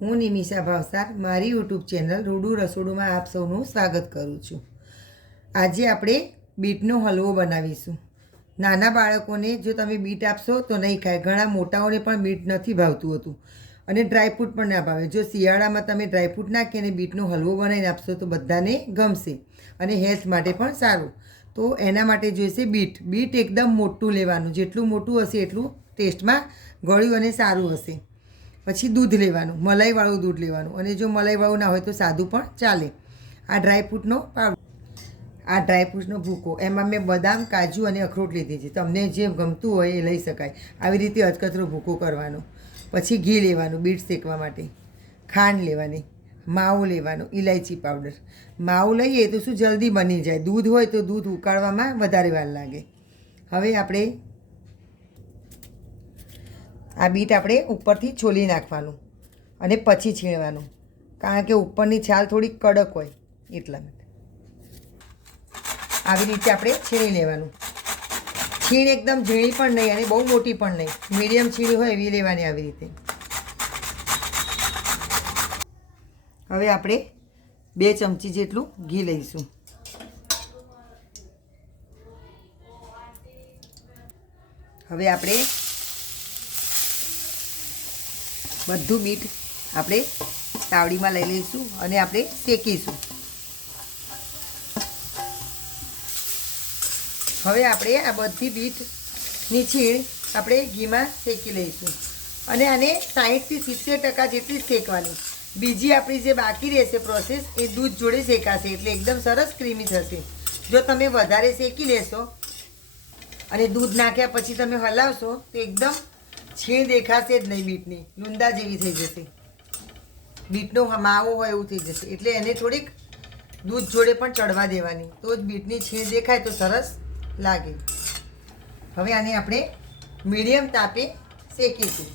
હું નિમિષા ભાવસાર મારી YouTube channel રૂડું રસોડુંમાં આપ સૌનું સ્વાગત કરું છું. આજે આપણે બીટનો હલવો બનાવીશું. નાના બાળકોને જો તમે બીટ આપશો તો નહીં ખાય. ઘણા મોટાઓને પણ બીટ નથી ભાવતું હતું અને ડ્રાયફ્રૂટ પણ ના ભાવે. જો શિયાળામાં તમે ડ્રાયફ્રૂટ નાખીને બીટનો હલવો બનાવીને આપશો તો બધાને ગમશે અને હેલ્થ માટે પણ સારું. તો એના માટે જોઈશે બીટ. બીટ એકદમ મોટું લેવાનું, જેટલું મોટું હશે એટલું ટેસ્ટમાં ગળ્યું અને સારું હશે. પછી દૂધ લેવાનું, મલાઈવાળું દૂધ લેવાનું, અને જો મલાઈવાળું ના હોય તો સાદું પણ ચાલે. આ ડ્રાયફ્રૂટનો પાવડર, આ ડ્રાયફ્રૂટનો ભૂકો, એમાં મેં બદામ, કાજુ અને અખરોટ લીધી છે. તમને જે ગમતું હોય એ લઈ શકાય. આવી રીતે અધકચરો ભૂકો કરવાનો. પછી ઘી લેવાનું બીટ શેકવા માટે, ખાંડ લેવાની, માવો લેવાનો, ઇલાયચી પાવડર. માવો લઈએ તો શું જલ્દી બની જાય. દૂધ હોય તો દૂધ ઉકાળવામાં વધારે વાર લાગે. હવે આપણે આ બીટ આપણે ઉપરથી છોલી નાખવાનું અને પછી છીણવાનું, કારણ કે ઉપરની છાલ થોડી કડક હોય એટલા માટે. આવી રીતે આપણે છીણી લેવાનું. છીણ એકદમ ઝીણી પણ નહીં અને બહુ મોટી પણ નહીં, મીડિયમ છીણી હોય એવી લેવાની. આવી રીતે હવે આપણે 2 ચમચી જેટલું ઘી લઈશું. હવે આપણે બધું બીટ આપણે તાવડીમાં લઈ લઈશું અને આપણે શેકીશું. હવે આપણે આ બધી બીટની છીણ આપણે ઘીમાં શેકી લઈશું અને આને 60થી 70% જેટલી શેકવાની. બીજી આપણી જે બાકી રહેશે પ્રોસેસ એ દૂધ જોડે શેકાશે એટલે એકદમ સરસ ક્રીમી થશે. જો તમે વધારે શેકી લેશો અને દૂધ નાખ્યા પછી તમે હલાવશો તો એકદમ છીણ દેખાશે જ નહીં, બીટની લૂંદા જેવી થઈ જશે. બીટનો માવો હોય એવું થઈ જશે. એટલે એને થોડીક દૂધ જોડે પણ ચડવા દેવાની, તો જ બીટની છીણ દેખાય તો સરસ લાગે. હવે આને આપણે મીડિયમ તાપે શેકીશું.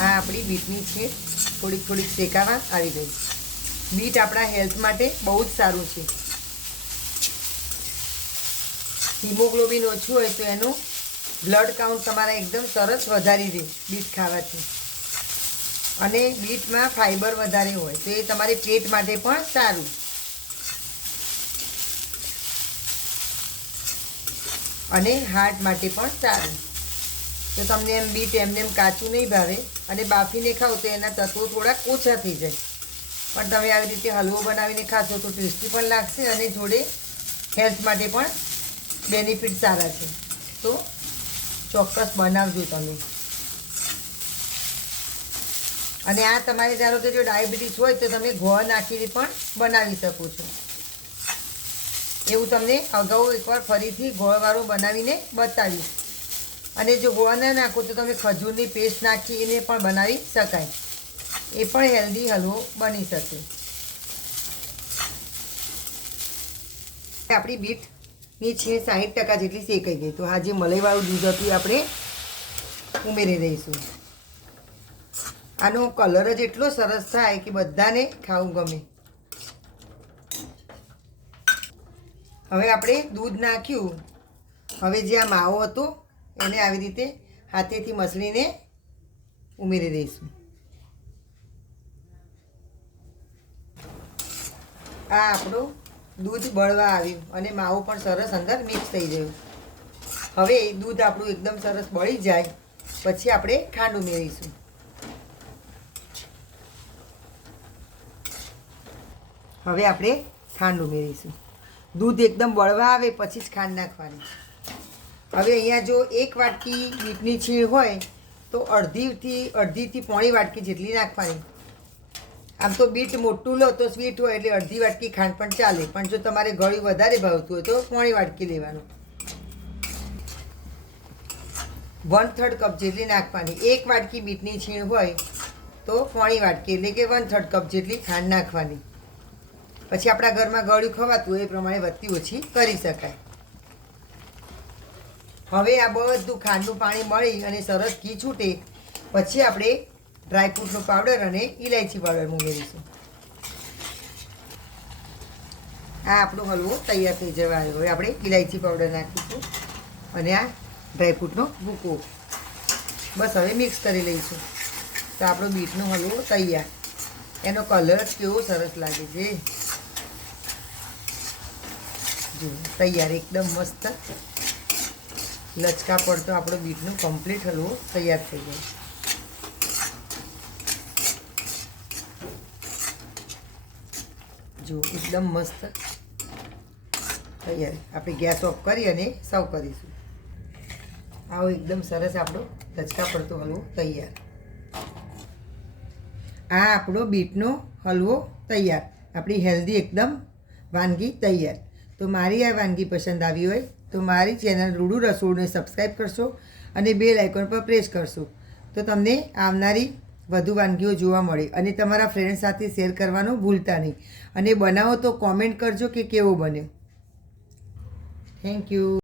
આ આપણી બીટની છીણ થોડીક થોડીક શેકાવા આવી ગઈ. બીટ આપણા હેલ્થ માટે બહુ જ સારું છે. હિમોગ્લોબિન ઓછું હોય તો એનું બ્લડ કાઉન્ટ તમારા એકદમ સરસ વધારી દે બીટ ખાવાથી. અને બીટમાં ફાઈબર વધારે હોય તો એ તમારે પેટ માટે પણ સારું. અને હાર્ટ માટે પણ સારું. તો તમને એમ બીટ એમને એમ કાચું નહીં ભાવે અને બાફીને ખાઓ તો એના તત્વો થોડાક ઓછા થઈ જાય. પણ તમે આવી રીતે હલવો બનાવીને ખાશો તો ટેસ્ટી પણ લાગશે અને જોડે હેલ્થ માટે પણ બેનિફિટ સારા છે. તો ચોક્કસ બનાવજો તમે. અને આ તમારે ધારો કે જો ડાયાબિટીસ હોય તો તમે ગોળ નાખીને પણ બનાવી શકો છો. એવું તમને અગાઉ એકવાર ફરીથી ગોળવાળો બનાવીને બતાવીશ. અને જો ગોળ ના નાખો તો તમે ખજૂરની પેસ્ટ નાખીને પણ બનાવી શકાય. એ પણ હેલ્ધી હલવો બની શકે. આપણી બીટની છીણ 60% જેટલી શેકાઈ ગઈ. તો આ જે મલાઈવાળું દૂધ હતું એ આપણે ઉમેરી દઈશું. આનો કલર જ એટલો સરસ થાય કે બધાને ખાવું ગમે. હવે આપણે દૂધ નાખ્યું. હવે જે આ માવો હતો એને આવી રીતે હાથેથી મસળીને ઉમેરી દઈશું. આ આપણું દૂધ બળવા આવ્યું અને માવો પણ સરસ અંદર મિક્સ થઈ ગયું. હવે દૂધ આપણું એકદમ સરસ બળી જાય પછી આપણે ખાંડ ઉમેરીશું. હવે આપણે ખાંડ ઉમેરીશું. દૂધ એકદમ બળવા આવે પછી જ ખાંડ નાખવાની. હવે અહીંયા જો 1 વાટકી બીટની છીણ હોય તો અડધીથી પોણી વાટકી જેટલી નાખવાની. આમ તો બીટ મોટું લો તો સ્વીટ હોય એટલે અડધી વાટકી ખાંડ પણ ચાલે, પણ જો તમારે ગળ્યું વધારે ભાવતું હોય તો પોણી વાટકી લેવાનું. 1/3 કપ જેટલી નાખવાની. 1 વાટકી બીટની છીણ હોય તો પોણી વાટકી એટલે કે 1/3 કપ જેટલી ખાંડ નાખવાની. પછી આપણા ઘરમાં ગળ્યું ખવાતું હોય એ પ્રમાણે વધતી ઓછી કરી શકાય. હવે આ બધું ખાંડનું પાણી મળી અને સરસ ઘી છૂટે પછી આપણે ડ્રાયફ્રૂટનો પાવડર અને ઇલાયચી પાવડર ઉમેરીશું. આ આપણો હલવો તૈયાર થઈ જવા આવ્યો. હવે આપણે ઇલાયચી પાવડર નાખીશું અને આ ડ્રાયફ્રૂટનો ભૂકો. બસ હવે મિક્સ કરી લઈશું. તો આપણો બીટનો હલવો તૈયાર. એનો કલર જ કેવો સરસ લાગે છે. જો તૈયાર, એકદમ મસ્ત લચકા પડતો આપણો બીટનો કમ્પ્લીટ હલવો તૈયાર થઈ ગયો. જો એકદમ મસ્ત તૈયાર. આપણે ગેસ ઓફ કરી અને સર્વ કરીશું. આવો એકદમ સરસ આપણો લચકા પડતો હલવો તૈયાર. આ આપણો બીટનો હલવો તૈયાર. આપણી હેલ્ધી એકદમ વાનગી તૈયાર. તો મારી આ વાનગી પસંદ આવી હોય તો મારી ચેનલ રૂડુ રસોડુને સબસ્ક્રાઈબ કરશો અને બેલ આઇકોન પર પ્રેસ કરશો તો તમને આવનારી વધુ વાનગીઓ જોવા મળે. અને તમારા ફ્રેન્ડ સાથે શેર કરવાનું ભૂલતા નહીં. અને બનાવો તો કોમેન્ટ કરજો કે કેવો બન્યો. Thank you.